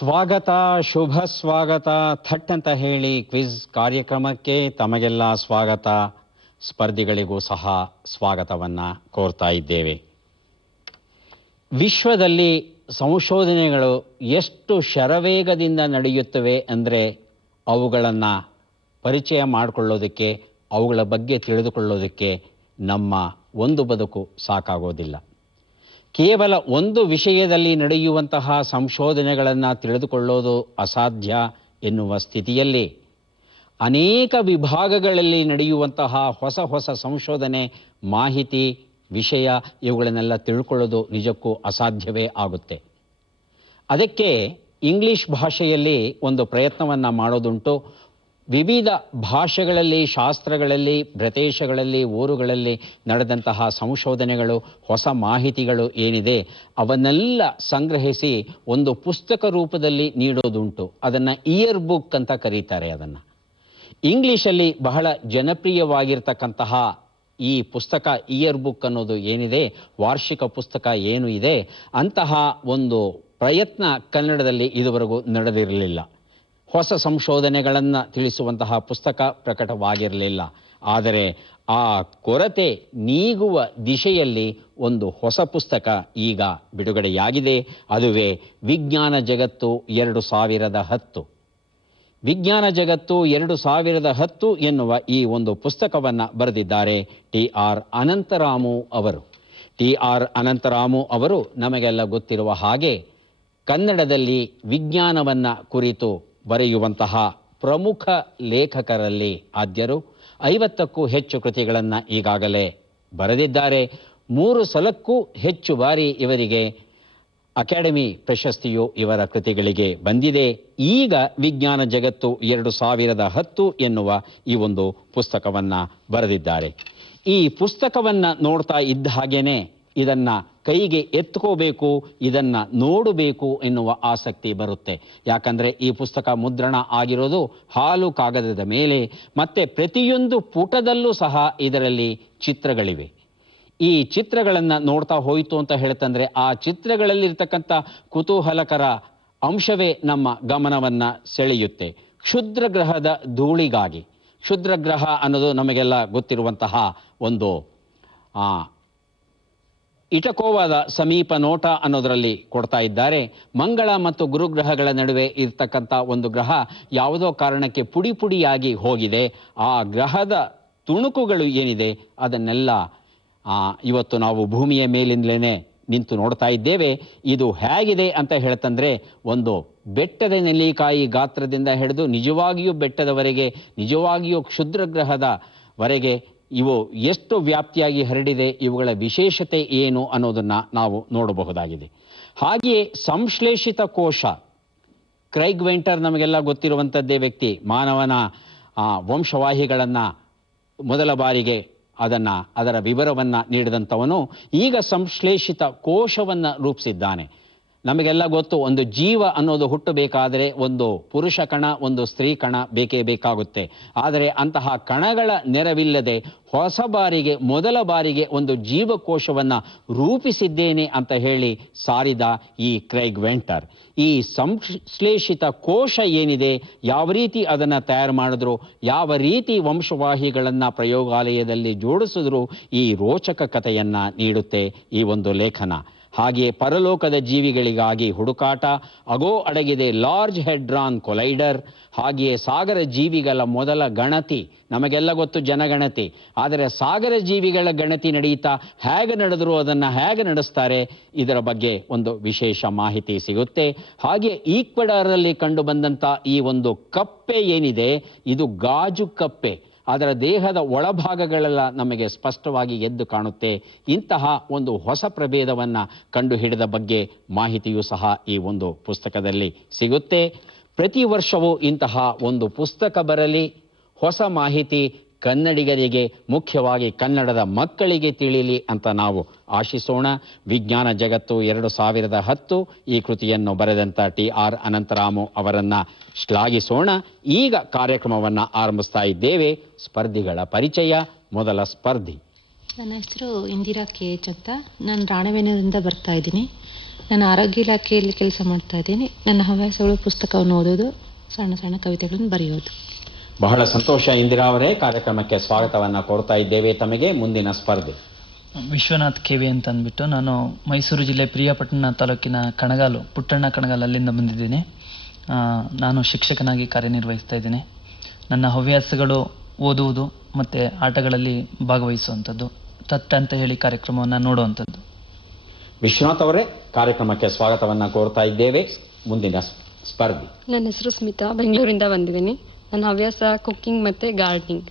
ಸ್ವಾಗತ, ಶುಭ ಸ್ವಾಗತ. ಥಟ್ ಅಂತ ಹೇಳಿ ಕ್ವಿಜ್ ಕಾರ್ಯಕ್ರಮಕ್ಕೆ ತಮಗೆಲ್ಲ ಸ್ವಾಗತ. ಸ್ಪರ್ಧಿಗಳಿಗೂ ಸಹ ಸ್ವಾಗತವನ್ನ ಕೋರ್ತಾ ಇದ್ದೇವೆ. ವಿಶ್ವದಲ್ಲಿ ಸಂಶೋಧನೆಗಳು ಎಷ್ಟು ಶರವೇಗದಿಂದ ನಡೆಯುತ್ತವೆ ಅಂದರೆ ಅವುಗಳನ್ನು ಪರಿಚಯ ಮಾಡಿಕೊಳ್ಳೋದಕ್ಕೆ, ಅವುಗಳ ಬಗ್ಗೆ ತಿಳಿದುಕೊಳ್ಳೋದಕ್ಕೆ ನಮ್ಮ ಒಂದು ಬದುಕು ಸಾಕಾಗೋದಿಲ್ಲ. ಕೇವಲ ಒಂದು ವಿಷಯದಲ್ಲಿ ನಡೆಯುವಂತಹ ಸಂಶೋಧನೆಗಳನ್ನು ತಿಳಿದುಕೊಳ್ಳೋದು ಅಸಾಧ್ಯ ಎನ್ನುವ ಸ್ಥಿತಿಯಲ್ಲಿ ಅನೇಕ ವಿಭಾಗಗಳಲ್ಲಿ ನಡೆಯುವಂತಹ ಹೊಸ ಹೊಸ ಸಂಶೋಧನೆ, ಮಾಹಿತಿ, ವಿಷಯ ಇವುಗಳನ್ನೆಲ್ಲ ತಿಳ್ಕೊಳ್ಳೋದು ನಿಜಕ್ಕೂ ಅಸಾಧ್ಯವೇ ಆಗುತ್ತೆ. ಅದಕ್ಕೆ ಇಂಗ್ಲಿಷ್ ಭಾಷೆಯಲ್ಲಿ ಒಂದು ಪ್ರಯತ್ನವನ್ನು ಮಾಡೋದುಂಟು. ವಿವಿಧ ಭಾಷೆಗಳಲ್ಲಿ, ಶಾಸ್ತ್ರಗಳಲ್ಲಿ, ಪ್ರದೇಶಗಳಲ್ಲಿ, ಊರುಗಳಲ್ಲಿ ನಡೆದಂತಹ ಸಂಶೋಧನೆಗಳು, ಹೊಸ ಮಾಹಿತಿಗಳು ಏನಿದೆ ಅವನ್ನೆಲ್ಲ ಸಂಗ್ರಹಿಸಿ ಒಂದು ಪುಸ್ತಕ ರೂಪದಲ್ಲಿ ನೀಡೋದುಂಟು. ಅದನ್ನು ಇಯರ್ ಬುಕ್ ಅಂತ ಕರೀತಾರೆ. ಅದನ್ನು ಇಂಗ್ಲಿಷಲ್ಲಿ ಬಹಳ ಜನಪ್ರಿಯವಾಗಿರ್ತಕ್ಕಂತಹ ಈ ಪುಸ್ತಕ ಇಯರ್ ಬುಕ್ ಅನ್ನೋದು ಏನಿದೆ, ವಾರ್ಷಿಕ ಪುಸ್ತಕ ಏನು ಇದೆ, ಅಂತಹ ಒಂದು ಪ್ರಯತ್ನ ಕನ್ನಡದಲ್ಲಿ ಇದುವರೆಗೂ ನಡೆದಿರಲಿಲ್ಲ. ಹೊಸ ಸಂಶೋಧನೆಗಳನ್ನು ತಿಳಿಸುವಂತಹ ಪುಸ್ತಕ ಪ್ರಕಟವಾಗಿರಲಿಲ್ಲ. ಆದರೆ ಆ ಕೊರತೆ ನೀಗುವ ದಿಶೆಯಲ್ಲಿ ಒಂದು ಹೊಸ ಪುಸ್ತಕ ಈಗ ಬಿಡುಗಡೆಯಾಗಿದೆ. ಅದುವೇ ವಿಜ್ಞಾನ ಜಗತ್ತು 2010. ವಿಜ್ಞಾನ ಜಗತ್ತು 2010 ಎನ್ನುವ ಈ ಒಂದು ಪುಸ್ತಕವನ್ನು ಬರೆದಿದ್ದಾರೆ ಟಿ.ಆರ್. ಅನಂತರಾಮು ಅವರು. ಟಿ.ಆರ್. ಅನಂತರಾಮು ಅವರು ನಮಗೆಲ್ಲ ಗೊತ್ತಿರುವ ಹಾಗೆ ಕನ್ನಡದಲ್ಲಿ ವಿಜ್ಞಾನವನ್ನ ಕುರಿತು ಬರೆಯುವಂತಹ ಪ್ರಮುಖ ಲೇಖಕರಲ್ಲಿ ಆದ್ಯರು. 50ಕ್ಕೂ ಹೆಚ್ಚು ಕೃತಿಗಳನ್ನು ಈಗಾಗಲೇ ಬರೆದಿದ್ದಾರೆ. 3 ಸಲಕ್ಕೂ ಹೆಚ್ಚು ಬಾರಿ ಇವರಿಗೆ ಅಕಾಡೆಮಿ ಪ್ರಶಸ್ತಿಯು ಇವರ ಕೃತಿಗಳಿಗೆ ಬಂದಿದೆ. ಈಗ ವಿಜ್ಞಾನ ಜಗತ್ತು 2010 ಎನ್ನುವ ಈ ಒಂದು ಪುಸ್ತಕವನ್ನ ಬರೆದಿದ್ದಾರೆ. ಈ ಪುಸ್ತಕವನ್ನ ನೋಡ್ತಾ ಇದ್ದ ಹಾಗೇನೆ ಇದನ್ನ ಕೈಗೆ ಎತ್ಕೋಬೇಕು, ಇದನ್ನ ನೋಡಬೇಕು ಎನ್ನುವ ಆಸಕ್ತಿ ಬರುತ್ತೆ. ಯಾಕಂದ್ರೆ ಈ ಪುಸ್ತಕ ಮುದ್ರಣ ಆಗಿರೋದು ಹಾಲು ಕಾಗದದ ಮೇಲೆ, ಮತ್ತೆ ಪ್ರತಿಯೊಂದು ಪುಟದಲ್ಲೂ ಸಹ ಇದರಲ್ಲಿ ಚಿತ್ರಗಳಿವೆ. ಈ ಚಿತ್ರಗಳನ್ನು ನೋಡ್ತಾ ಹೋಯಿತು ಅಂತ ಹೇಳ್ತಂದ್ರೆ ಆ ಚಿತ್ರಗಳಲ್ಲಿರ್ತಕ್ಕಂಥ ಕುತೂಹಲಕರ ಅಂಶವೇ ನಮ್ಮ ಗಮನವನ್ನ ಸೆಳೆಯುತ್ತೆ. ಕ್ಷುದ್ರ ಗ್ರಹದ ಧೂಳಿಗಾಗಿ, ಕ್ಷುದ್ರ ಗ್ರಹ ಅನ್ನೋದು ನಮಗೆಲ್ಲ ಗೊತ್ತಿರುವಂತಹ ಒಂದು ಇಟಕೋವಾದ ಸಮೀಪ ನೋಟ ಅನ್ನೋದರಲ್ಲಿ ಕೊಡ್ತಾ ಇದ್ದಾರೆ. ಮಂಗಳ ಮತ್ತು ಗುರುಗ್ರಹಗಳ ನಡುವೆ ಇರ್ತಕ್ಕಂಥ ಒಂದು ಗ್ರಹ ಯಾವುದೋ ಕಾರಣಕ್ಕೆ ಪುಡಿ ಪುಡಿಯಾಗಿ ಹೋಗಿದೆ. ಆ ಗ್ರಹದ ತುಣುಕುಗಳು ಏನಿದೆ ಅದನ್ನೆಲ್ಲ ಇವತ್ತು ನಾವು ಭೂಮಿಯ ಮೇಲಿಂದಲೇ ನಿಂತು ನೋಡ್ತಾ ಇದ್ದೇವೆ. ಇದು ಹೇಗಿದೆ ಅಂತ ಹೇಳ್ತಂದ್ರೆ ಒಂದು ಬೆಟ್ಟದ ನೆಲ್ಲಿಕಾಯಿ ಗಾತ್ರದಿಂದ ಹಿಡಿದು ನಿಜವಾಗಿಯೂ ಬೆಟ್ಟದವರೆಗೆ, ನಿಜವಾಗಿಯೂ ಕ್ಷುದ್ರ ಗ್ರಹದವರೆಗೆ ಇವು ಎಷ್ಟು ವ್ಯಾಪ್ತಿಯಾಗಿ ಹರಡಿದೆ, ಇವುಗಳ ವಿಶೇಷತೆ ಏನು ಅನ್ನೋದನ್ನ ನಾವು ನೋಡಬಹುದಾಗಿದೆ. ಹಾಗೆಯೇ ಸಂಶ್ಲೇಷಿತ ಕೋಶ, ಕ್ರೈಗ್ ವೆಂಟರ್ ನಮಗೆಲ್ಲ ಗೊತ್ತಿರುವಂಥದ್ದೇ ವ್ಯಕ್ತಿ. ಮಾನವನ ವಂಶವಾಹಿಗಳನ್ನ ಮೊದಲ ಬಾರಿಗೆ ಅದರ ವಿವರವನ್ನ ನೀಡಿದಂಥವನು ಈಗ ಸಂಶ್ಲೇಷಿತ ಕೋಶವನ್ನ ರೂಪಿಸಿದ್ದಾನೆ. ನಮಗೆಲ್ಲ ಗೊತ್ತು, ಒಂದು ಜೀವ ಅನ್ನೋದು ಹುಟ್ಟಬೇಕಾದರೆ ಒಂದು ಪುರುಷ ಕಣ, ಒಂದು ಸ್ತ್ರೀ ಕಣ ಬೇಕೇ ಬೇಕಾಗುತ್ತೆ. ಆದರೆ ಅಂತಹ ಕಣಗಳ ನೆರವಿಲ್ಲದೆ ಮೊದಲ ಬಾರಿಗೆ ಒಂದು ಜೀವಕೋಶವನ್ನ ರೂಪಿಸಿದ್ದೇನೆ ಅಂತ ಹೇಳಿ ಸಾರಿದ ಈ ಕ್ರೈಗ್ ವೆಂಟರ್. ಈ ಸಂಶ್ಲೇಷಿತ ಕೋಶ ಏನಿದೆ, ಯಾವ ರೀತಿ ಅದನ್ನ ತಯಾರು ಮಾಡಿದ್ರು, ಯಾವ ರೀತಿ ವಂಶವಾಹಿಗಳನ್ನ ಪ್ರಯೋಗಾಲಯದಲ್ಲಿ ಜೋಡಿಸಿದ್ರು, ಈ ರೋಚಕ ಕಥೆಯನ್ನ ನೀಡುತ್ತೆ ಈ ಒಂದು ಲೇಖನ. ಹಾಗೆಯೇ ಪರಲೋಕದ ಜೀವಿಗಳಿಗಾಗಿ ಹುಡುಕಾಟ, ಅಗೋ ಅಡಗಿದೆ ಲಾರ್ಜ್ ಹೆಡ್ರಾನ್ ಕೊಲೈಡರ್. ಹಾಗೆಯೇ ಸಾಗರ ಜೀವಿಗಳ ಮೊದಲ ಗಣತಿ, ನಮಗೆಲ್ಲ ಗೊತ್ತು ಜನಗಣತಿ, ಆದರೆ ಸಾಗರ ಜೀವಿಗಳ ಗಣತಿ ನಡೀತಾ ಹೇಗೆ ನಡೆದ್ರು, ಅದನ್ನ ಹೇಗೆ ನಡೆಸ್ತಾರೆ, ಇದರ ಬಗ್ಗೆ ಒಂದು ವಿಶೇಷ ಮಾಹಿತಿ ಸಿಗುತ್ತೆ. ಹಾಗೆ ಈಕ್ವೆಡಾರಲ್ಲಿ ಕಂಡು ಬಂದಂತ ಈ ಒಂದು ಕಪ್ಪೆ ಏನಿದೆ, ಇದು ಗಾಜು ಕಪ್ಪೆ. ಅದರ ದೇಹದ ಒಳಭಾಗಗಳೆಲ್ಲ ನಮಗೆ ಸ್ಪಷ್ಟವಾಗಿ ಎದ್ದು ಕಾಣುತ್ತೆ. ಇಂತಹ ಒಂದು ಹೊಸ ಪ್ರಭೇದವನ್ನ ಕಂಡು ಹಿಡಿದ ಬಗ್ಗೆ ಮಾಹಿತಿಯೂ ಸಹ ಈ ಒಂದು ಪುಸ್ತಕದಲ್ಲಿ ಸಿಗುತ್ತೆ. ಪ್ರತಿ ವರ್ಷವೂ ಇಂತಹ ಒಂದು ಪುಸ್ತಕ ಬರಲಿ, ಹೊಸ ಮಾಹಿತಿ ಕನ್ನಡಿಗರಿಗೆ, ಮುಖ್ಯವಾಗಿ ಕನ್ನಡದ ಮಕ್ಕಳಿಗೆ ತಿಳಿಯಲಿ ಅಂತ ನಾವು ಆಶಿಸೋಣ. ವಿಜ್ಞಾನ ಜಗತ್ತು 2010 ಈ ಕೃತಿಯನ್ನು ಬರೆದಂತ ಟಿ.ಆರ್. ಅನಂತರಾಮು ಅವರನ್ನ ಶ್ಲಾಘಿಸೋಣ. ಈಗ ಕಾರ್ಯಕ್ರಮವನ್ನು ಆರಂಭಿಸ್ತಾ ಇದ್ದೇವೆ. ಸ್ಪರ್ಧಿಗಳ ಪರಿಚಯ. ಮೊದಲ ಸ್ಪರ್ಧಿ. ನನ್ನ ಹೆಸರು ಇಂದಿರಾ ಕೆ.ಎಚ್. ಅಂತ. ನಾನು ರಾಣೆಬೆನ್ನೂರಿಂದ ಬರ್ತಾ ಇದ್ದೀನಿ. ನಾನು ಆರೋಗ್ಯ ಇಲಾಖೆಯಲ್ಲಿ ಕೆಲಸ ಮಾಡ್ತಾ ಇದ್ದೀನಿ. ನನ್ನ ಹವ್ಯಾಸಗಳು ಪುಸ್ತಕವನ್ನು ಓದೋದು, ಸಣ್ಣ ಸಣ್ಣ ಕವಿತೆಗಳನ್ನು ಬರೆಯೋದು. ಬಹಳ ಸಂತೋಷ ಇಂದಿರಾ ಅವರೇ. ಕಾರ್ಯಕ್ರಮಕ್ಕೆ ಸ್ವಾಗತವನ್ನ ಕೋರ್ತಾ ಇದ್ದೇವೆ. ತಮಗೆ ಮುಂದಿನ ಸ್ಪರ್ಧೆ. ವಿಶ್ವನಾಥ್ ಕೆವಿ ಅಂತ ಅಂದ್ಬಿಟ್ಟು, ನಾನು ಮೈಸೂರು ಜಿಲ್ಲೆ ಪ್ರಿಯಾಪಟ್ಟಣ ತಾಲೂಕಿನ ಕಣಗಾಲು, ಪುಟ್ಟಣ್ಣ ಕಣಗಾಲು ಅಲ್ಲಿಂದ ಬಂದಿದ್ದೀನಿ. ನಾನು ಶಿಕ್ಷಕನಾಗಿ ಕಾರ್ಯನಿರ್ವಹಿಸ್ತಾ ಇದ್ದೀನಿ. ನನ್ನ ಹವ್ಯಾಸಗಳು ಓದುವುದು ಮತ್ತು ಆಟಗಳಲ್ಲಿ ಭಾಗವಹಿಸುವಂಥದ್ದು, ತಟ್ ಅಂತ ಹೇಳಿ ಕಾರ್ಯಕ್ರಮವನ್ನು ನೋಡುವಂಥದ್ದು. ವಿಶ್ವನಾಥ್ ಅವರೇ, ಕಾರ್ಯಕ್ರಮಕ್ಕೆ ಸ್ವಾಗತವನ್ನ ಕೋರ್ತಾ ಇದ್ದೇವೆ. ಮುಂದಿನ ಸ್ಪರ್ಧಿ. ನನ್ನ ಹೆಸರು ಸ್ಮಿತಾ, ಬೆಂಗಳೂರಿಂದ ಬಂದಿದ್ದೀನಿ. ನನ್ನ ಹವ್ಯಾಸ ಕುಕ್ಕಿಂಗ್ ಮತ್ತೆ ಗಾರ್ಡನಿಂಗ್.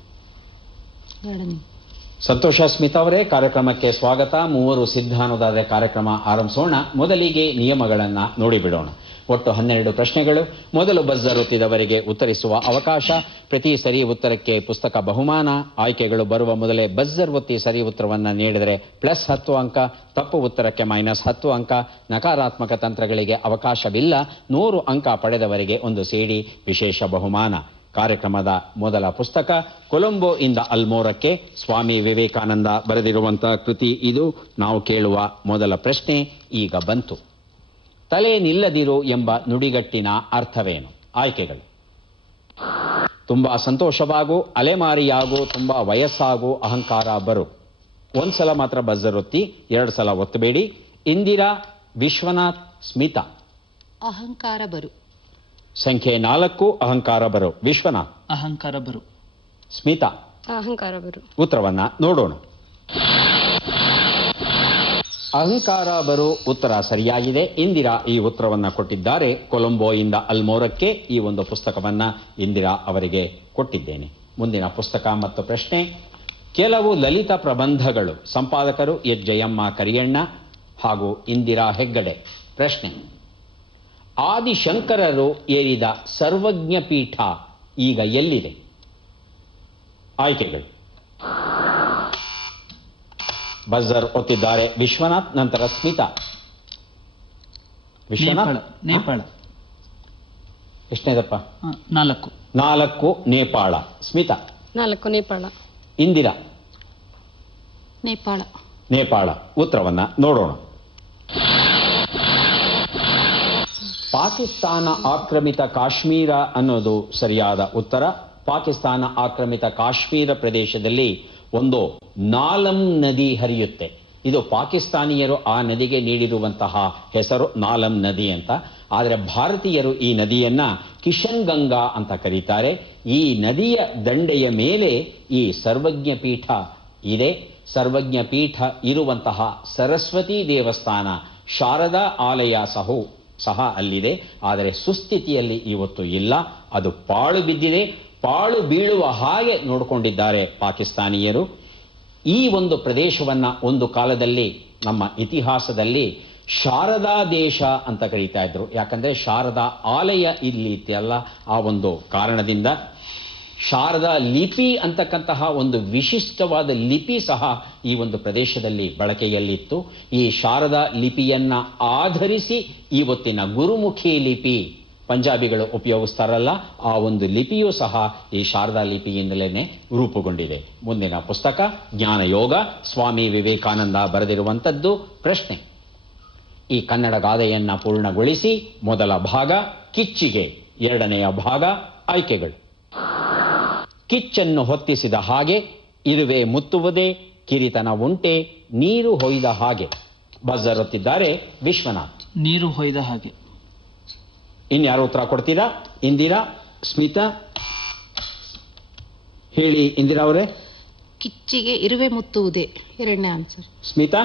ಸಂತೋಷ ಸ್ಮಿತಾ ಅವರೇ, ಕಾರ್ಯಕ್ರಮಕ್ಕೆ ಸ್ವಾಗತ. ಮೂವರು ಸಿದ್ಧ ಅನ್ನೋದಾದರೆ ಕಾರ್ಯಕ್ರಮ ಆರಂಭಿಸೋಣ. ಮೊದಲಿಗೆ ನಿಯಮಗಳನ್ನ ನೋಡಿಬಿಡೋಣ. ಒಟ್ಟು 12 ಪ್ರಶ್ನೆಗಳು. ಮೊದಲು ಬಜರ್ ಒತ್ತಿದವರಿಗೆ ಉತ್ತರಿಸುವ ಅವಕಾಶ. ಪ್ರತಿ ಸರಿ ಉತ್ತರಕ್ಕೆ ಪುಸ್ತಕ ಬಹುಮಾನ. ಆಯ್ಕೆಗಳು ಬರುವ ಮೊದಲೇ ಬಜರ್ ಒತ್ತಿ ಸರಿ ಉತ್ತರವನ್ನ ನೀಡಿದರೆ +10 ಅಂಕ, ತಪ್ಪು ಉತ್ತರಕ್ಕೆ -10 ಅಂಕ. ನಕಾರಾತ್ಮಕ ತಂತ್ರಗಳಿಗೆ ಅವಕಾಶವಿಲ್ಲ. 100 ಅಂಕ ಪಡೆದವರಿಗೆ ಒಂದು ಸಿಡಿ ವಿಶೇಷ ಬಹುಮಾನ. ಕಾರ್ಯಕ್ರಮದ ಮೊದಲ ಪುಸ್ತಕ ಕೊಲಂಬೋ ಇಂದ ಅಲ್ಮೋರಕ್ಕೆ, ಸ್ವಾಮಿ ವಿವೇಕಾನಂದ ಬರೆದಿರುವಂತಹ ಕೃತಿ ಇದು. ನಾವು ಕೇಳುವ ಮೊದಲ ಪ್ರಶ್ನೆ ಈಗ ಬಂತು. ತಲೆ ನಿಲ್ಲದಿರು ಎಂಬ ನುಡಿಗಟ್ಟಿನ ಅರ್ಥವೇನು? ಆಯ್ಕೆಗಳು: ತುಂಬಾ ಸಂತೋಷವಾಗು, ಅಲೆಮಾರಿಯಾಗು, ತುಂಬಾ ವಯಸ್ಸಾಗು, ಅಹಂಕಾರ ಬರು. ಒಂದ್ಸಲ ಮಾತ್ರ ಬಜರ್ ಒತ್ತಿ, 2 ಸಲ ಒತ್ತಬೇಡಿ. ಇಂದಿರಾ, ವಿಶ್ವನಾಥ್, ಸ್ಮಿತಾ. ಅಹಂಕಾರ ಬರು. ಸಂಖ್ಯೆ 4 ಅಹಂಕಾರ ಬರು. ವಿಶ್ವನಾಥ್. ಅಹಂಕಾರ ಬರು. ಸ್ಮಿತಾ. ಅಹಂಕಾರ ಬರು. ಉತ್ತರವನ್ನ ನೋಡೋಣ. ಅಹಂಕಾರ ಬರು ಉತ್ತರ ಸರಿಯಾಗಿದೆ. ಇಂದಿರಾ ಈ ಉತ್ತರವನ್ನ ಕೊಟ್ಟಿದ್ದಾರೆ. ಕೊಲಂಬೋ ಇಂದ ಅಲ್ಮೋರಕ್ಕೆ ಈ ಒಂದು ಪುಸ್ತಕವನ್ನ ಇಂದಿರಾ ಅವರಿಗೆ ಕೊಟ್ಟಿದ್ದೇನೆ. ಮುಂದಿನ ಪುಸ್ತಕ ಮತ್ತು ಪ್ರಶ್ನೆ. ಕೆಲವು ಲಲಿತ ಪ್ರಬಂಧಗಳು. ಸಂಪಾದಕರು ಎಚ್ ಜಯಮ್ಮ ಕರಿಯಣ್ಣ ಹಾಗೂ ಇಂದಿರಾ ಹೆಗ್ಗಡೆ. ಪ್ರಶ್ನೆ: ಆದಿಶಂಕರರು ಏರಿದ ಸರ್ವಜ್ಞ ಪೀಠ ಈಗ ಎಲ್ಲಿದೆ? ಆಯ್ಕೆಗಳು: ಬಜರ್ ಒತ್ತಿದ್ದಾರೆ ವಿಶ್ವನಾಥ್, ನಂತರ ಸ್ಮಿತಾ. ವಿಶ್ವನಾಥ್. ನೇಪಾಳ. ಎಷ್ಟನೇದಪ್ಪ? 4 ನೇಪಾಳ. ಸ್ಮಿತಾ. 4 ನೇಪಾಳ. ಇಂದಿರಾ. ನೇಪಾಳ. ನೇಪಾಳ. ಉತ್ತರವನ್ನ ನೋಡೋಣ. ಪಾಕಿಸ್ತಾನ ಆಕ್ರಮಿತ ಕಾಶ್ಮೀರ ಅನ್ನೋದು ಸರಿಯಾದ ಉತ್ತರ. ಪಾಕಿಸ್ತಾನ ಆಕ್ರಮಿತ ಕಾಶ್ಮೀರ ಪ್ರದೇಶದಲ್ಲಿ ಒಂದು ನಾಲಂ ನದಿ ಹರಿಯುತ್ತೆ. ಇದು ಪಾಕಿಸ್ತಾನಿಯರು ಆ ನದಿಗೆ ನೀಡಿರುವಂತಹ ಹೆಸರು ನಾಲಂ ನದಿ ಅಂತ. ಆದರೆ ಭಾರತೀಯರು ಈ ನದಿಯನ್ನ ಕಿಶನ್ ಗಂಗಾ ಅಂತ ಕರೀತಾರೆ. ಈ ನದಿಯ ದಂಡೆಯ ಮೇಲೆ ಈ ಸರ್ವಜ್ಞ ಪೀಠ ಇದೆ. ಸರ್ವಜ್ಞ ಪೀಠ ಇರುವಂತಹ ಸರಸ್ವತಿ ದೇವಸ್ಥಾನ, ಶಾರದಾ ಆಲಯ ಸಹ ಅಲ್ಲಿದೆ. ಆದರೆ ಸುಸ್ಥಿತಿಯಲ್ಲಿ ಇವತ್ತು ಇಲ್ಲ, ಅದು ಪಾಳು ಬಿದ್ದಿದೆ. ಪಾಳು ಬೀಳುವ ಹಾಗೆ ನೋಡಿಕೊಂಡಿದ್ದಾರೆ ಪಾಕಿಸ್ತಾನಿಯರು. ಈ ಒಂದು ಪ್ರದೇಶವನ್ನ ಒಂದು ಕಾಲದಲ್ಲಿ ನಮ್ಮ ಇತಿಹಾಸದಲ್ಲಿ ಶಾರದಾ ದೇಶ ಅಂತ ಕರೀತಾ ಇದ್ರು. ಯಾಕಂದ್ರೆ ಶಾರದಾ ಆಲಯ ಇಲ್ಲಿ ಇತ್ತಲ್ಲ, ಆ ಒಂದು ಕಾರಣದಿಂದ. ಶಾರದಾ ಲಿಪಿ ಅಂತಕ್ಕಂತಹ ಒಂದು ವಿಶಿಷ್ಟವಾದ ಲಿಪಿ ಸಹ ಈ ಒಂದು ಪ್ರದೇಶದಲ್ಲಿ ಬಳಕೆಯಲ್ಲಿತ್ತು. ಈ ಶಾರದಾ ಲಿಪಿಯನ್ನ ಆಧರಿಸಿ ಇವತ್ತಿನ ಗುರುಮುಖಿ ಲಿಪಿ ಪಂಜಾಬಿಗಳು ಉಪಯೋಗಿಸ್ತಾರಲ್ಲ, ಆ ಒಂದು ಲಿಪಿಯೂ ಸಹ ಈ ಶಾರದಾ ಲಿಪಿಯಿಂದಲೇ ರೂಪುಗೊಂಡಿದೆ. ಮುಂದಿನ ಪುಸ್ತಕ ಜ್ಞಾನಯೋಗ, ಸ್ವಾಮಿ ವಿವೇಕಾನಂದ ಬರೆದಿರುವಂಥದ್ದು. ಪ್ರಶ್ನೆ: ಈ ಕನ್ನಡ ಗಾದೆಯನ್ನ ಪೂರ್ಣಗೊಳಿಸಿ. ಮೊದಲ ಭಾಗ ಕಿಚ್ಚಿಗೆ, ಎರಡನೆಯ ಭಾಗ ಆಯ್ಕೆಗಳು: ಕಿಚ್ಚನ್ನು ಹೊತ್ತಿಸಿದ ಹಾಗೆ, ಇರುವೆ ಮುತ್ತುವುದೇ, ಕಿರಿತನ ಉಂಟೆ, ನೀರು ಹೊಯ್ದ ಹಾಗೆ. ಬಜರ್ ಒತ್ತಿದ್ದಾರೆ ವಿಶ್ವನಾಥ್. ನೀರು ಹೊಯ್ದ ಹಾಗೆ. ಇನ್ಯಾರು ಉತ್ತರ ಕೊಡ್ತೀರಾ? ಇಂದಿರಾ, ಸ್ಮಿತಾ ಹೇಳಿ. ಇಂದಿರಾ ಅವರೇ. ಕಿಚ್ಚಿಗೆ ಇರುವೆ ಮುತ್ತುವುದೇ, ಎರಡನೇ ಆನ್ಸರ್. ಸ್ಮಿತಾ,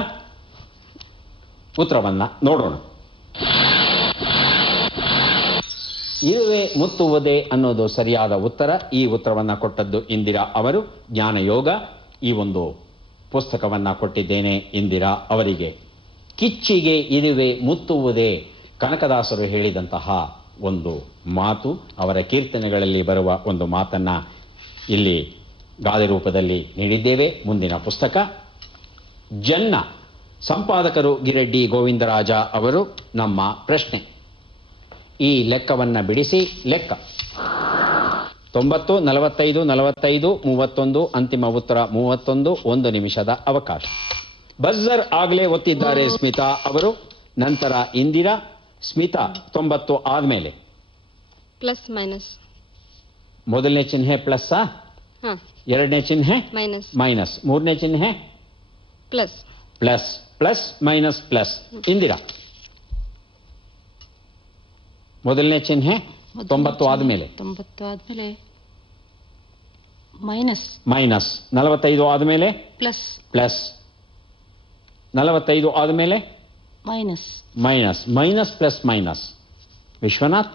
ಉತ್ತರವನ್ನ ನೋಡೋಣ. ಇರುವೆ ಮುತ್ತುವುದೇ ಅನ್ನೋದು ಸರಿಯಾದ ಉತ್ತರ. ಈ ಉತ್ತರವನ್ನ ಕೊಟ್ಟದ್ದು ಇಂದಿರಾ ಅವರು. ಜ್ಞಾನಯೋಗ ಈ ಒಂದು ಪುಸ್ತಕವನ್ನ ಕೊಟ್ಟಿದ್ದೇನೆ ಇಂದಿರಾ ಅವರಿಗೆ. ಕಿಚ್ಚಿಗೆ ಇರುವೆ ಮುತ್ತುವುದೇ ಕನಕದಾಸರು ಹೇಳಿದಂತಹ ಒಂದು ಮಾತು. ಅವರ ಕೀರ್ತನೆಗಳಲ್ಲಿ ಬರುವ ಒಂದು ಮಾತನ್ನ ಇಲ್ಲಿ ಗಾದೆ ರೂಪದಲ್ಲಿ ನೀಡಿದ್ದೇವೆ. ಮುಂದಿನ ಪುಸ್ತಕ ಜನ್ನ. ಸಂಪಾದಕರು ಗಿರೆಡ್ಡಿ ಗೋವಿಂದರಾಜ ಅವರು. ನಮ್ಮ ಪ್ರಶ್ನೆ: ಈ ಲೆಕ್ಕವನ್ನ ಬಿಡಿಸಿ. ಲೆಕ್ಕ 90, 45, 45, 31. ಅಂತಿಮ ಉತ್ತರ 31. 1 ನಿಮಿಷದ ಅವಕಾಶ. ಬಜರ್ ಆಗಲೇ ಒತ್ತಿದ್ದಾರೆ ಸ್ಮಿತಾ ಅವರು. ನಂತರ ಇಂದಿರಾ. ಸ್ಮಿತಾ 90 ಆದ್ಮೇಲೆ ಪ್ಲಸ್ ಮೈನಸ್. ಮೊದಲನೇ ಚಿಹ್ನೆ ಪ್ಲಸ್, ಹಾ, ಎರಡನೇ ಚಿಹ್ನೆ ಮೈನಸ್. ಮೈನಸ್, ಮೂರನೇ ಚಿಹ್ನೆ plus. Plus. Plus minus plus. Indira ಮೊದಲನೇ ಚಿಹ್ನೆ 90 ಆದ್ಮೇಲೆ 90 ಆದ್ಮೇಲೆ ಮೈನಸ್. ಮೈನಸ್. 45 ಆದ್ಮೇಲೆ ಪ್ಲಸ್. ಪ್ಲಸ್. 45 ಆದ್ಮೇಲೆ minus. Minus. Minus plus minus. Vishwanath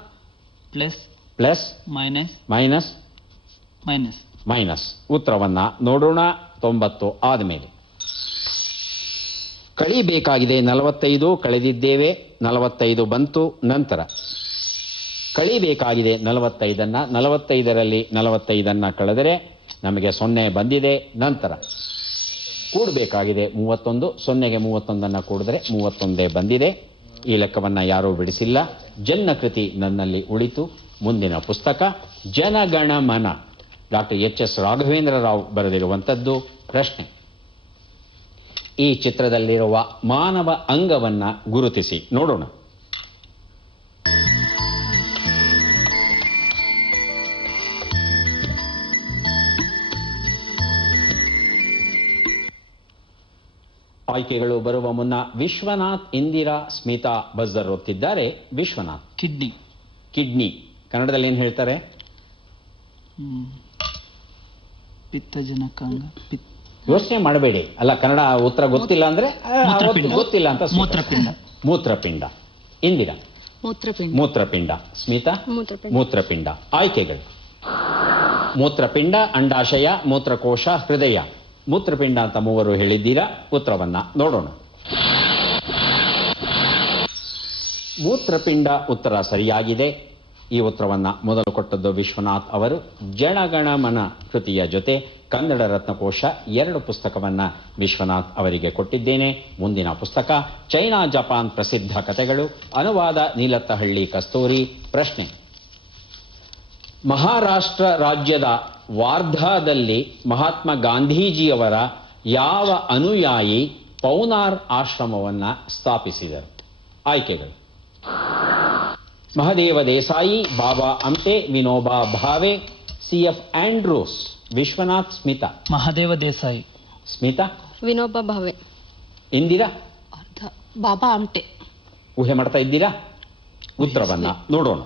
plus plus minus minus minus. Minus. ಉತ್ತರವನ್ನ ನೋಡೋಣ. 90 ಆದ್ಮೇಲೆ ಕಳಿಬೇಕಾಗಿದೆ 45, ಕಳೆದಿದ್ದೇವೆ. 45 ಬಂತು. ನಂತರ ಕಳಿಬೇಕಾಗಿದೆ 45ಅನ್ನ. 45ರಲ್ಲಿ 45ಅನ್ನ ಕಳೆದರೆ ನಮಗೆ 0 ಬಂದಿದೆ. ನಂತರ ಕೂಡಬೇಕಾಗಿದೆ 31. 0ಗೆ 31ಅನ್ನ ಕೂಡಿದ್ರೆ 31 ಬಂದಿದೆ. ಈ ಲೆಕ್ಕವನ್ನ ಯಾರೂ ಬಿಡಿಸಿಲ್ಲ. ಜನ್ಮಕೃತಿ ನನ್ನಲ್ಲಿ ಉಳಿತು. ಮುಂದಿನ ಪುಸ್ತಕ ಜನಗಣಮನ, ಡಾಕ್ಟರ್ ಎಚ್.ಎಸ್. ರಾಘವೇಂದ್ರ ರಾವ್ ಬರೆದಿರುವಂಥದ್ದು. ಪ್ರಶ್ನೆ: ಈ ಚಿತ್ರದಲ್ಲಿರುವ ಮಾನವ ಅಂಗವನ್ನ ಗುರುತಿಸಿ. ನೋಡೋಣ. ಆಯ್ಕೆಗಳು ಬರುವ ಮುನ್ನ ವಿಶ್ವನಾಥ್, ಇಂದಿರಾ, ಸ್ಮಿತಾ ಬಜರ್ ಒತ್ತಿದ್ದಾರೆ. ವಿಶ್ವನಾಥ್. ಕಿಡ್ನಿ. ಕಿಡ್ನಿ ಕನ್ನಡದಲ್ಲಿ ಏನು ಹೇಳ್ತಾರೆ? ಪಿತ್ತಜನಕಾಂಗ. ಯೋಚನೆ ಮಾಡಬೇಡಿ. ಅಲ್ಲ, ಕನ್ನಡ ಉತ್ತರ ಗೊತ್ತಿಲ್ಲ ಅಂದ್ರೆ ಮೂತ್ರಪಿಂಡ. ಗೊತ್ತಿಲ್ಲ ಅಂತ ಮೂತ್ರಪಿಂಡ. ಮೂತ್ರಪಿಂಡ. ಇಂದಿರಾ ಮೂತ್ರಪಿಂಡ. ಮೂತ್ರಪಿಂಡ. ಸ್ಮಿತಾ ಮೂತ್ರಪಿಂಡ. ಮೂತ್ರಪಿಂಡ. ಆಯ್ಕೆಗಳು: ಮೂತ್ರಪಿಂಡ, ಅಂಡಾಶಯ, ಮೂತ್ರಕೋಶ, ಹೃದಯ. ಮೂತ್ರಪಿಂಡ ಅಂತ ಮೂವರು ಹೇಳಿದ್ದೀರಾ. ಉತ್ತರವನ್ನ ನೋಡೋಣ. ಮೂತ್ರಪಿಂಡ ಉತ್ತರ ಸರಿಯಾಗಿದೆ. ಈ ಉತ್ತರವನ್ನ ಮೊದಲು ಕೊಟ್ಟದ್ದು ವಿಶ್ವನಾಥ್ ಅವರು. ಜನಗಣಮನ ಕೃತಿಯ ಜೊತೆ ಕನ್ನಡ ರತ್ನಕೋಶ 2 ಪುಸ್ತಕವನ್ನ ವಿಶ್ವನಾಥ್ ಅವರಿಗೆ ಕೊಟ್ಟಿದ್ದೇನೆ. ಮುಂದಿನ ಪುಸ್ತಕ ಚೈನಾ ಜಪಾನ್ ಪ್ರಸಿದ್ಧ ಕಥೆಗಳು, ಅನುವಾದ ನೀಲತ್ತಹಳ್ಳಿ ಕಸ್ತೂರಿ. ಪ್ರಶ್ನೆ: ಮಹಾರಾಷ್ಟ್ರ ರಾಜ್ಯದ ವಾರ್ಧಾದಲ್ಲಿ ಮಹಾತ್ಮ ಗಾಂಧೀಜಿಯವರ ಯಾವ ಅನುಯಾಯಿ ಪೌನಾರ್ ಆಶ್ರಮವನ್ನ ಸ್ಥಾಪಿಸಿದರು? ಆಯ್ಕೆಗಳು: ಮಹದೇವ ದೇಸಾಯಿ, ಬಾಬಾ ಆಮ್ಟೆ, ವಿನೋಬಾ ಭಾವೆ, ಸಿ.ಎಫ್. ಆಂಡ್ರೂಸ್. ವಿಶ್ವನಾಥ್, ಸ್ಮಿತಾ. ಮಹಾದೇವ ದೇಸಾಯಿ. ಸ್ಮಿತಾ. ವಿನೋಬಾ ಭಾವೆ. ಇಂದಿರಾ. ಅರ್ಧ ಬಾಬಾ ಆಮ್ಟೆ. ಊಹೆ ಮಾಡ್ತಾ ಇದ್ದೀರಾ? ಉತ್ತರವನ್ನ ನೋಡೋಣ.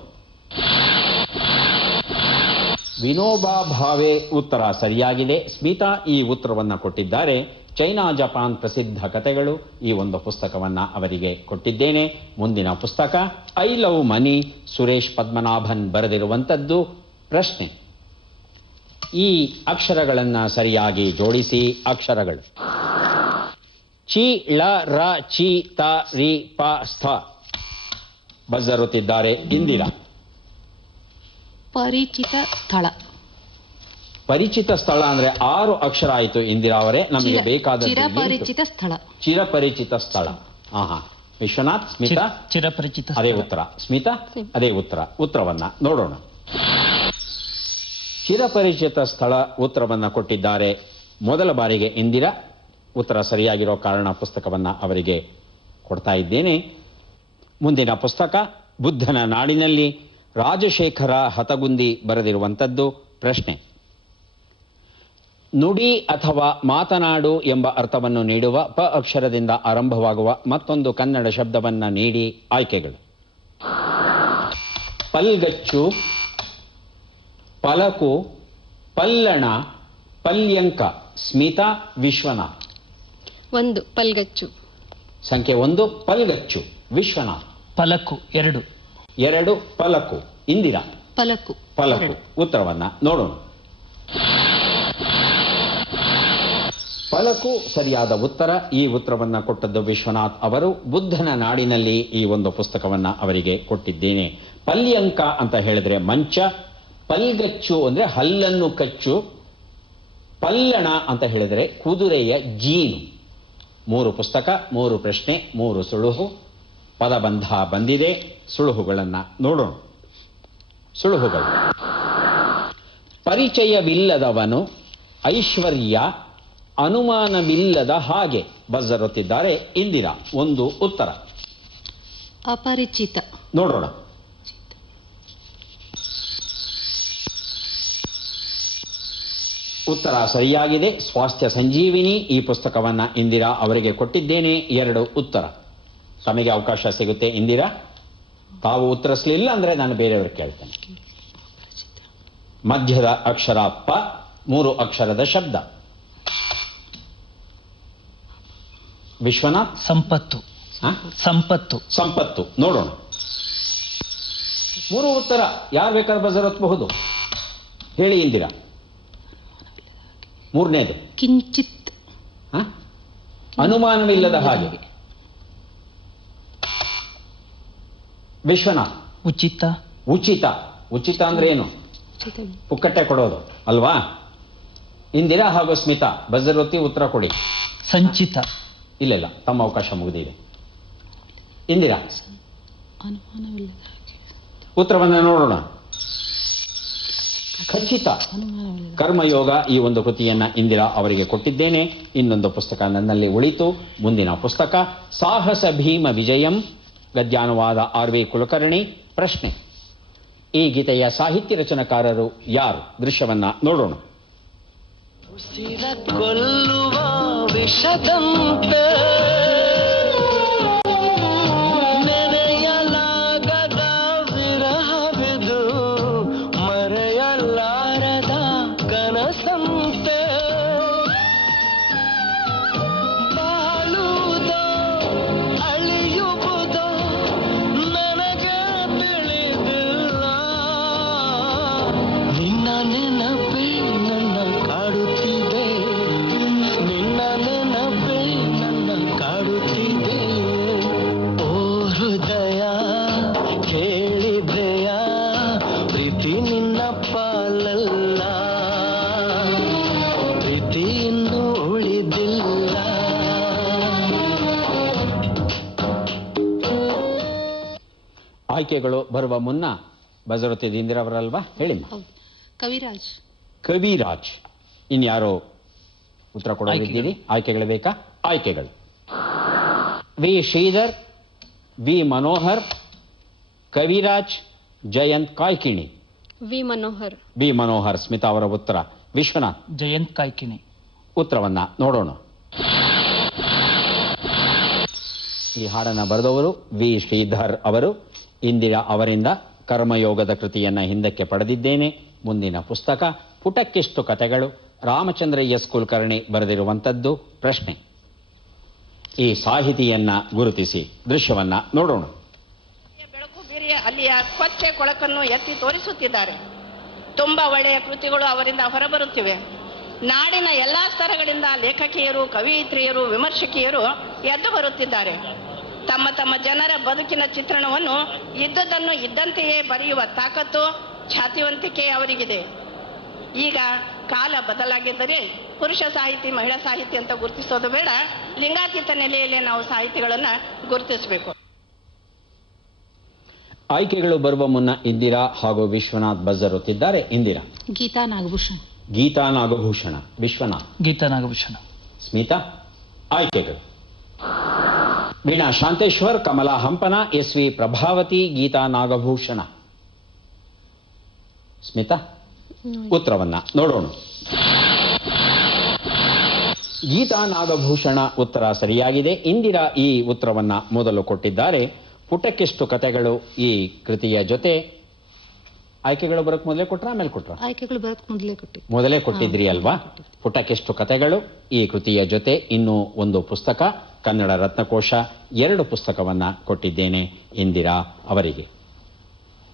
ವಿನೋಬಾ ಭಾವೆ ಉತ್ತರ ಸರಿಯಾಗಿದೆ. ಸ್ಮಿತಾ ಈ ಉತ್ತರವನ್ನ ಕೊಟ್ಟಿದ್ದಾರೆ. ಚೈನಾ ಜಪಾನ್ ಪ್ರಸಿದ್ಧ ಕಥೆಗಳು, ಈ ಒಂದು ಪುಸ್ತಕವನ್ನ ಅವರಿಗೆ ಕೊಟ್ಟಿದ್ದೇನೆ. ಮುಂದಿನ ಪುಸ್ತಕ I love money, Suresh Padmanabhan ಬರೆದಿರುವಂಥದ್ದು. ಪ್ರಶ್ನೆ: ಈ ಅಕ್ಷರಗಳನ್ನ ಸರಿಯಾಗಿ ಜೋಡಿಸಿ. ಅಕ್ಷರಗಳು: ಚಿ, ಳ, ರ, ಚಿ, ತ, ರಿ, ಪ, ಸ್ಥ. ಬಜರುತ್ತಿದ್ದಾರೆ. ಇಂದಿರಾ. ಪರಿಚಿತ ಸ್ಥಳ. ಪರಿಚಿತ ಸ್ಥಳ ಅಂದ್ರೆ 6 ಅಕ್ಷರ ಆಯಿತು. ಇಂದಿರಾ ಅವರೇ, ನಮಗೆ ಬೇಕಾದ ಚಿರಪರಿಚಿತ ಸ್ಥಳ. ಚಿರಪರಿಚಿತ ಸ್ಥಳ. ವಿಶ್ವನಾಥ್, ಸ್ಮಿತಾ. ಚಿರಪರಿಚಿತ. ಅದೇ ಉತ್ತರ. ಸ್ಮಿತಾ ಅದೇ ಉತ್ತರ. ಉತ್ತರವನ್ನ ನೋಡೋಣ. ಚಿರಪರಿಚಿತ ಸ್ಥಳ ಉತ್ತರವನ್ನ ಕೊಟ್ಟಿದ್ದಾರೆ ಮೊದಲ ಬಾರಿಗೆ ಇಂದಿರಾ. ಉತ್ತರ ಸರಿಯಾಗಿರೋ ಕಾರಣ ಪುಸ್ತಕವನ್ನ ಅವರಿಗೆ ಕೊಡ್ತಾ ಇದ್ದೇನೆ. ಮುಂದಿನ ಪುಸ್ತಕ ಬುದ್ಧನ ನಾಡಿನಲ್ಲಿ, ರಾಜಶೇಖರ ಹತಗುಂದಿ ಬರೆದಿರುವಂಥದ್ದು. ಪ್ರಶ್ನೆ: ನುಡಿ ಅಥವಾ ಮಾತನಾಡು ಎಂಬ ಅರ್ಥವನ್ನು ನೀಡುವ ಪ ಅಕ್ಷರದಿಂದ ಆರಂಭವಾಗುವ ಮತ್ತೊಂದು ಕನ್ನಡ ಶಬ್ದವನ್ನ ನೀಡಿ. ಆಯ್ಕೆಗಳು: ಪಲ್ಗಚ್ಚು, ಪಲಕು, ಪಲ್ಲಣ, ಪಲ್ಯಂಕ. ಸ್ಮಿತಾ, ವಿಶ್ವನಾಥ್. 1 ಪಲ್ಗಚ್ಚು. ಸಂಖ್ಯೆ 1 ಪಲ್ಗಚ್ಚು. ವಿಶ್ವನಾಥ್. ಪಲಕು. 2 2 ಪಲಕು. ಇಂದಿರಾ. ಪಲಕು. ಪಲಕು. ಉತ್ತರವನ್ನ ನೋಡೋಣ. ಪಲಕು ಸರಿಯಾದ ಉತ್ತರ. ಈ ಉತ್ತರವನ್ನ ಕೊಟ್ಟದ್ದು ವಿಶ್ವನಾಥ್ ಅವರು. ಬುದ್ಧನ ನಾಡಿನಲ್ಲಿ ಈ ಒಂದು ಪುಸ್ತಕವನ್ನ ಅವರಿಗೆ ಕೊಟ್ಟಿದ್ದೇನೆ. ಪಲ್ಯಂಕ ಅಂತ ಹೇಳಿದ್ರೆ ಮಂಚ, ಪಲ್ಗಚ್ಚು ಅಂದ್ರೆ ಹಲ್ಲನ್ನು ಕಚ್ಚು, ಪಲ್ಲಣ ಅಂತ ಹೇಳಿದ್ರೆ ಕುದುರೆಯ ಜೀನು. 3 ಪುಸ್ತಕ, 3 ಪ್ರಶ್ನೆ, 3 ಸುಳುಹು. ಪದಬಂಧ ಬಂದಿದೆ. ಸುಳುಹುಗಳನ್ನ ನೋಡೋಣ. ಸುಳುಹುಗಳು: ಪರಿಚಯವಿಲ್ಲದವನು, ಐಶ್ವರ್ಯ, ಅನುಮಾನವಿಲ್ಲದ ಹಾಗೆ. ಬಜರುತ್ತಿದ್ದಾರೆ. ಇಂದಿರಾ. 1 ಉತ್ತರ. ಅಪರಿಚಿತ. ನೋಡೋಣ. ಉತ್ತರ ಸರಿಯಾಗಿದೆ. ಸ್ವಾಸ್ಥ್ಯ ಸಂಜೀವಿನಿ ಈ ಪುಸ್ತಕವನ್ನ ಇಂದಿರಾ ಅವರಿಗೆ ಕೊಟ್ಟಿದ್ದೇನೆ. 2 ಉತ್ತರ. ತಮಗೆ ಅವಕಾಶ ಸಿಗುತ್ತೆ ಇಂದಿರಾ. ತಾವು ಉತ್ತರಿಸಲಿಲ್ಲ ಅಂದ್ರೆ ನಾನು ಬೇರೆಯವ್ರಿಗೆ ಕೇಳ್ತೇನೆ. ಮಧ್ಯದ ಅಕ್ಷರ ಪ, 3 ಅಕ್ಷರದ ಶಬ್ದ. ವಿಶ್ವನಾಥ್. ಸಂಪತ್ತು. ಹ? ಸಂಪತ್ತು. ಸಂಪತ್ತು. ನೋಡೋಣ. 3 ಉತ್ತರ. ಯಾರು ಬೇಕಾದ್ರೂ ಬಜರ್ ಒತ್ತಬಹುದು. ಹೇಳಿ ಇಂದಿರಾ. 3ನೇದು. ಕಿಂಚಿತ್. ಹ? ಅನುಮಾನವಿಲ್ಲದ ಹಾಗೆ. ವಿಶ್ವನಾಥ್. ಉಚಿತ. ಉಚಿತ. ಉಚಿತ ಅಂದ್ರೆ ಏನು? ಉಚಿತ. ಪುಕ್ಕಟ್ಟೆ ಕೊಡೋದು ಅಲ್ವಾ? ಇಂದಿರಾ ಹಾಗೂ ಸ್ಮಿತಾ ಬಜರ್ ಒತ್ತಿ ಉತ್ತರ ಕೊಡಿ. ಸಂಚಿತ. ಇಲ್ಲ, ತಮ್ಮ ಅವಕಾಶ ಮುಗಿದಿದೆ. ಇಂದಿರಾ. ಅನುಮಾನವಿಲ್ಲದ ಹಾಗೆ. ಉತ್ತರವನ್ನ ನೋಡೋಣ. ಖಚಿತ. ಅನುಮಾನವಿಲ್ಲದ. ಕರ್ಮಯೋಗ ಈ ಒಂದು ಕೃತಿಯನ್ನ ಇಂದಿರಾ ಅವರಿಗೆ ಕೊಟ್ಟಿದ್ದೇನೆ. ಇನ್ನೊಂದು ಪುಸ್ತಕ ನನ್ನಲ್ಲಿ ಉಳಿತು. ಮುಂದಿನ ಪುಸ್ತಕ ಸಾಹಸ ಭೀಮ ವಿಜಯಂ, ಗದ್ಯಾನುವಾದ RV ಕುಲಕರ್ಣಿ. ಪ್ರಶ್ನೆ: ಈ ಗೀತೆಯ ಸಾಹಿತ್ಯ ರಚನಾಕಾರರು ಯಾರು? ದೃಶ್ಯವನ್ನ ನೋಡೋಣ. ಕೊಲ್ಲುವ ವಿಷದಂತೆ ನೆನೆಯಲಾಗದ ವಿರಹವಿದು, ಮರೆಯಲಾರದ ಕನಸಂತೆ ಬಾಳುವುದೋ ಅಳಿಯುವುದೋ ನನಗೆ ತಿಳಿದಿಲ್ಲ. ನಿನ್ನ ನೆನಪೇ ನನ್ನ ಕಾಡುತ್ತಿದೆ, ನಿನ್ನ ನೆನಪೇ ನನ್ನ ಕಾಡುತ್ತಿದೆ. ಓ ಹೃದಯ ಕೇಳಿದೆಯ, ಪ್ರೀತಿ ನಿನ್ನ ಪಾಲಲ್ಲ, ಪ್ರೀತಿ ಇನ್ನೂ ಉಳಿದಿಲ್ಲ. ಆಯ್ಕೆಗಳು ಬರುವ ಮುನ್ನ ಬಜರುತ್ತಿದ್ದ ಇಂದಿರಾ ಅವರಲ್ವಾ? ಹೇಳಿ. ಹೌದು. ಕವಿರಾಜ್. ಕವಿರಾಜ್. ಇನ್ಯಾರೋ ಉತ್ತರ ಕೊಡೋರಿದ್ದೀರಿ? ಆಯ್ಕೆಗಳು ಬೇಕಾ? ಆಯ್ಕೆಗಳು: V Sridhar, V Manohar, Kaviraj, Jayanth Kaikini. V Manohar. V Manohar. Smitha ಅವರ ಉತ್ತರ. ವಿಶ್ವನಾಥ್. ಜಯಂತ್ ಕಾಯ್ಕಿಣಿ. ಉತ್ತರವನ್ನ ನೋಡೋಣ. ಈ ಹಾಡನ್ನ ಬರೆದವರು ವಿ ಶ್ರೀಧರ್ ಅವರು. ಇಂದಿರಾ ಅವರಿಂದ ಕರ್ಮಯೋಗದ ಕೃತಿಯನ್ನ ಹಿಂದಕ್ಕೆ ಪಡೆದಿದ್ದೇನೆ. ಮುಂದಿನ ಪುಸ್ತಕ ಪುಟಕ್ಕೆಷ್ಟು ಕಥೆಗಳು, ರಾಮಚಂದ್ರ ಎಸ್ ಕುಲಕರ್ಣಿ ಬರೆದಿರುವಂತದ್ದು. ಪ್ರಶ್ನೆ: ಈ ಸಾಹಿತಿಯನ್ನ ಗುರುತಿಸಿ. ದೃಶ್ಯವನ್ನ ನೋಡೋಣ. ಬೆಳಕು ಬೀರಿಯ ಅಲ್ಲಿಯ ಸ್ವಚ್ಛ ಕೊಳಕನ್ನು ಎತ್ತಿ ತೋರಿಸುತ್ತಿದ್ದಾರೆ. ತುಂಬಾ ಒಳ್ಳೆಯ ಕೃತಿಗಳು ಅವರಿಂದ ಹೊರಬರುತ್ತಿವೆ. ನಾಡಿನ ಎಲ್ಲಾ ಸ್ತರಗಳಿಂದ ಲೇಖಕಿಯರು, ಕವಿಯಿತ್ರಿಯರು, ವಿಮರ್ಶಕಿಯರು ಎದ್ದು ಬರುತ್ತಿದ್ದಾರೆ. ತಮ್ಮ ತಮ್ಮ ಜನರ ಬದುಕಿನ ಚಿತ್ರಣವನ್ನು ಇದ್ದದನ್ನು ಇದ್ದಂತೆಯೇ ಬರೆಯುವ ತಾಕತ್ತು, ಛಾತಿವಂತಿಕೆ ಅವರಿಗಿದೆ. ಈಗ ಕಾಲ ಬದಲಾಗಿದ್ದರೆ ಪುರುಷ ಸಾಹಿತಿ, ಮಹಿಳಾ ಸಾಹಿತಿ ಅಂತ ಗುರುತಿಸೋದು ಬೇಡ. ಲಿಂಗಾತೀತ ನೆಲೆಯಲ್ಲಿ ನಾವು ಸಾಹಿತಿಗಳನ್ನ ಗುರುತಿಸಬೇಕು. ಆಯ್ಕೆಗಳು ಬರುವ ಮುನ್ನ ಇಂದಿರಾ ಹಾಗೂ ವಿಶ್ವನಾಥ್ ಬಜರ್ ಒತ್ತಿದ್ದಾರೆ. ಇಂದಿರಾ. ಗೀತಾ ನಾಗಭೂಷಣ್. ಗೀತಾ ನಾಗಭೂಷಣ. ವಿಶ್ವನಾಥ್. ಗೀತಾ ನಾಗಭೂಷಣ. ಸ್ಮಿತಾ. ಆಯ್ಕೆಗಳು: ವೀಣಾ ಶಾಂತೇಶ್ವರ್, ಕಮಲಾ ಹಂಪನ, SV ಪ್ರಭಾವತಿ, ಗೀತಾ ನಾಗಭೂಷಣ. ಸ್ಮಿತಾ. ಉತ್ತರವನ್ನ ನೋಡೋಣ. ಗೀತಾ ನಾಗಭೂಷಣ ಉತ್ತರ ಸರಿಯಾಗಿದೆ. ಇಂದಿರಾ ಈ ಉತ್ತರವನ್ನ ಮೊದಲು ಕೊಟ್ಟಿದ್ದಾರೆ. ಪುಟಕ್ಕೆಷ್ಟು ಕಥೆಗಳು ಈ ಕೃತಿಯ ಜೊತೆ. ಆಯ್ಕೆಗಳು ಬರಕ್ ಮೊದಲೇ ಕೊಟ್ರ ಆಮೇಲೆ ಕೊಟ್ರ? ಆಯ್ಕೆಗಳು ಬರಕ್ ಮೊದಲೇ ಕೊಟ್ಟಿ. ಮೊದಲೇ ಕೊಟ್ಟಿದ್ರಿ ಅಲ್ವಾ? ಪುಟಕ್ಕೆಷ್ಟು ಕಥೆಗಳು ಈ ಕೃತಿಯ ಜೊತೆ ಇನ್ನೂ ಒಂದು ಪುಸ್ತಕ, ಕನ್ನಡ ರತ್ನಕೋಶ. 2 ಪುಸ್ತಕವನ್ನ ಕೊಟ್ಟಿದ್ದೇನೆ ಇಂದಿರಾ ಅವರಿಗೆ.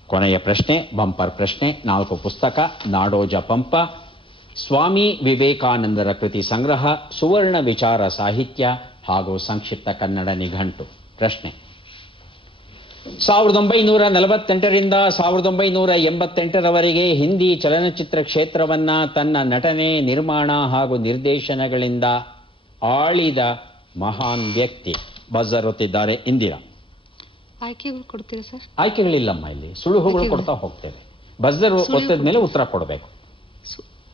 ಕೊನೆಯ ಪ್ರಶ್ನೆ ಬಂಪರ್ ಪ್ರಶ್ನೆ. 4 ಪುಸ್ತಕ: ನಾಡೋಜ ಪಂಪ, ಸ್ವಾಮಿ ವಿವೇಕಾನಂದರ ಕೃತಿ ಸಂಗ್ರಹ, ಸುವರ್ಣ ವಿಚಾರ ಸಾಹಿತ್ಯ ಹಾಗೂ ಸಂಕ್ಷಿಪ್ತ ಕನ್ನಡ ನಿಘಂಟು. ಪ್ರಶ್ನೆ: 1948ರಿಂದ 1988ರವರೆಗೆ ಹಿಂದಿ ಚಲನಚಿತ್ರ ಕ್ಷೇತ್ರವನ್ನ ತನ್ನ ನಟನೆ, ನಿರ್ಮಾಣ ಹಾಗೂ ನಿರ್ದೇಶನಗಳಿಂದ ಆಳಿದ ಮಹಾನ್ ವ್ಯಕ್ತಿ. ಬಜರ್ ಒತ್ತಿದ್ದಾರೆ ಇಂದಿರಾ. ಆಯ್ಕೆಗಳು ಕೊಡ್ತೀರಾ ಸರ್? ಆಯ್ಕೆಗಳಿಲ್ಲಮ್ಮ, ಇಲ್ಲಿ ಸುಳುಹುಗಳು ಕೊಡ್ತಾ ಹೋಗ್ತೇವೆ. ಬಜರ್ ಒತ್ತಿದ ಮೇಲೆ ಉತ್ತರ ಕೊಡಬೇಕು.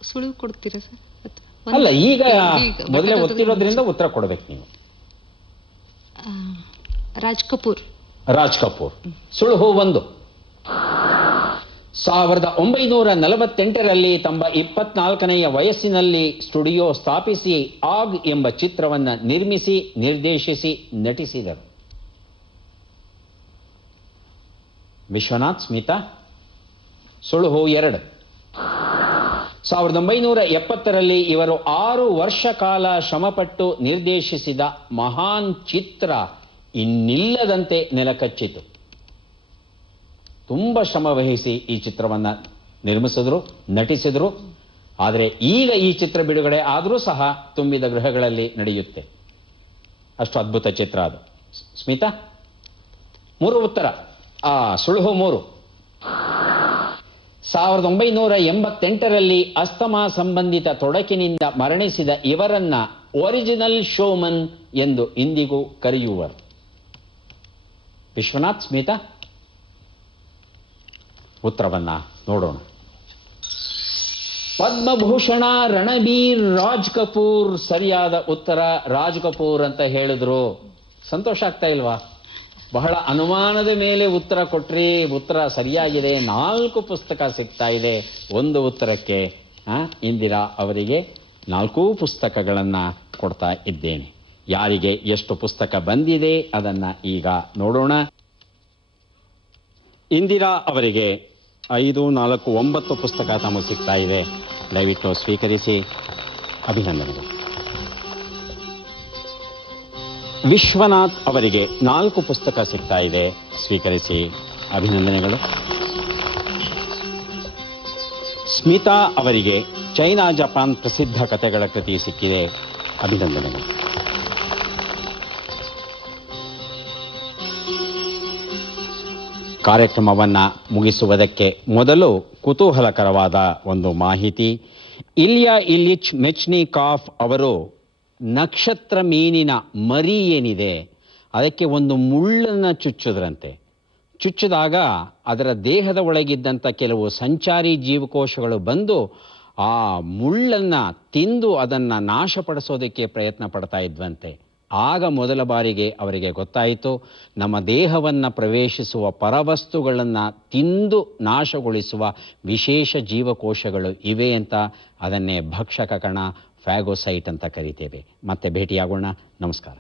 ಸುಳಿವು ಕೊಡ್ತೀರಾ ಸರ್? ಅಲ್ಲ, ಈಗ ಮೊದಲೇ ಒತ್ತಿರೋದ್ರಿಂದ ಉತ್ತರ ಕೊಡಬೇಕು ನೀವು. ರಾಜ್ ಕಪೂರ್. ರಾಜ್ ಕಪೂರ್. ಸುಳುಹು 1. 1948ರಲ್ಲಿ ತಮ್ಮ 24ನೆಯ ವಯಸ್ಸಿನಲ್ಲಿ ಸ್ಟುಡಿಯೋ ಸ್ಥಾಪಿಸಿ ಆಗ್ ಎಂಬ ಚಿತ್ರವನ್ನು ನಿರ್ಮಿಸಿ, ನಿರ್ದೇಶಿಸಿ, ನಟಿಸಿದರು. ವಿಶ್ವನಾಥ್, ಸ್ಮಿತಾ. ಸುಳುಹು 2. 1970ರಲ್ಲಿ ಇವರು 6 ವರ್ಷ ಕಾಲ ಶ್ರಮಪಟ್ಟು ನಿರ್ದೇಶಿಸಿದ ಮಹಾನ್ ಚಿತ್ರ ಇನ್ನಿಲ್ಲದಂತೆ ನೆಲಕಚ್ಚಿತು. ತುಂಬ ಶ್ರಮ ವಹಿಸಿ ಈ ಚಿತ್ರವನ್ನು ನಿರ್ಮಿಸಿದ್ರು, ನಟಿಸಿದ್ರು. ಆದರೆ ಈಗ ಈ ಚಿತ್ರ ಬಿಡುಗಡೆ ಆದರೂ ಸಹ ತುಂಬಿದ ಗೃಹಗಳಲ್ಲಿ ನಡೆಯುತ್ತೆ. ಅಷ್ಟು ಅದ್ಭುತ ಚಿತ್ರ ಅದು. ಸ್ಮಿತಾ. 3 ಉತ್ತರ. ಸುಳುಹು 3. 1988ರಲ್ಲಿ ಅಸ್ತಮಾ ಸಂಬಂಧಿತ ತೊಡಕಿನಿಂದ ಮರಣಿಸಿದ ಇವರನ್ನ ಒರಿಜಿನಲ್ ಶೋಮನ್ ಎಂದು ಇಂದಿಗೂ ಕರೆಯುವರು. ವಿಶ್ವನಾಥ್, ಸ್ಮಿತಾ. ಉತ್ತರವನ್ನ ನೋಡೋಣ. ಪದ್ಮಭೂಷಣ ರಣಬೀರ್ ರಾಜ್ ಕಪೂರ್ ಸರಿಯಾದ ಉತ್ತರ. ರಾಜ್ ಕಪೂರ್ ಅಂತ ಹೇಳಿದ್ರು. ಸಂತೋಷ ಆಗ್ತಾ ಇಲ್ವಾ? ಬಹಳ ಅನುಮಾನದ ಮೇಲೆ ಉತ್ತರ ಕೊಟ್ರಿ. ಉತ್ತರ ಸರಿಯಾಗಿದೆ. 4 ಪುಸ್ತಕ ಸಿಗ್ತಾ ಇದೆ 1 ಉತ್ತರಕ್ಕೆ. ಇಂದಿರಾ ಅವರಿಗೆ 4 ಪುಸ್ತಕಗಳನ್ನು ಕೊಡ್ತಾ ಇದ್ದೇನೆ. ಯಾರಿಗೆ ಎಷ್ಟು ಪುಸ್ತಕ ಬಂದಿದೆ ಅದನ್ನ ಈಗ ನೋಡೋಣ. ಇಂದಿರಾ ಅವರಿಗೆ 5, 4, 9 ಪುಸ್ತಕ ತಮಗೆ ಸಿಗ್ತಾ ಇದೆ. ದಯವಿಟ್ಟು ಸ್ವೀಕರಿಸಿ. ಅಭಿನಂದನೆಗಳು. ವಿಶ್ವನಾಥ್ ಅವರಿಗೆ 4 ಪುಸ್ತಕ ಸಿಗ್ತಾ ಇದೆ. ಸ್ವೀಕರಿಸಿ. ಅಭಿನಂದನೆಗಳು. ಸ್ಮಿತಾ ಅವರಿಗೆ ಚೈನಾ ಜಪಾನ್ ಪ್ರಸಿದ್ಧ ಕಥೆಗಳ ಕೃತಿ ಸಿಕ್ಕಿದೆ. ಅಭಿನಂದನೆಗಳು. ಕಾರ್ಯಕ್ರಮವನ್ನು ಮುಗಿಸುವುದಕ್ಕೆ ಮೊದಲು ಕುತೂಹಲಕರವಾದ ಒಂದು ಮಾಹಿತಿ. ಇಲ್ಯಾ ಇಲಿಚ್ ಮೆಚ್ನಿಕಾಫ್ ಅವರು ನಕ್ಷತ್ರ ಮೀನಿನ ಮರಿ ಏನಿದೆ ಅದಕ್ಕೆ ಒಂದು ಮುಳ್ಳನ್ನು ಚುಚ್ಚಿದ್ರಂತೆ. ಚುಚ್ಚಿದಾಗ ಅದರ ದೇಹದ ಒಳಗಿದ್ದಂಥ ಕೆಲವು ಸಂಚಾರಿ ಜೀವಕೋಶಗಳು ಬಂದು ಆ ಮುಳ್ಳನ್ನು ತಿಂದು ಅದನ್ನು ನಾಶಪಡಿಸೋದಕ್ಕೆ ಪ್ರಯತ್ನ ಪಡ್ತಾ ಇದ್ವಂತೆ. ಆಗ ಮೊದಲ ಬಾರಿಗೆ ಅವರಿಗೆ ಗೊತ್ತಾಯಿತು, ನಮ್ಮ ದೇಹವನ್ನು ಪ್ರವೇಶಿಸುವ ಪರವಸ್ತುಗಳನ್ನು ತಿಂದು ನಾಶಗೊಳಿಸುವ ವಿಶೇಷ ಜೀವಕೋಶಗಳು ಇವೆ ಅಂತ. ಅದನ್ನೇ ಭಕ್ಷಕ ಕಣ, ಫ್ಯಾಗೋಸೈಟ್ ಅಂತ ಕರಿತೇವೆ. ಮತ್ತೆ ಭೇಟಿಯಾಗೋಣ. ನಮಸ್ಕಾರ.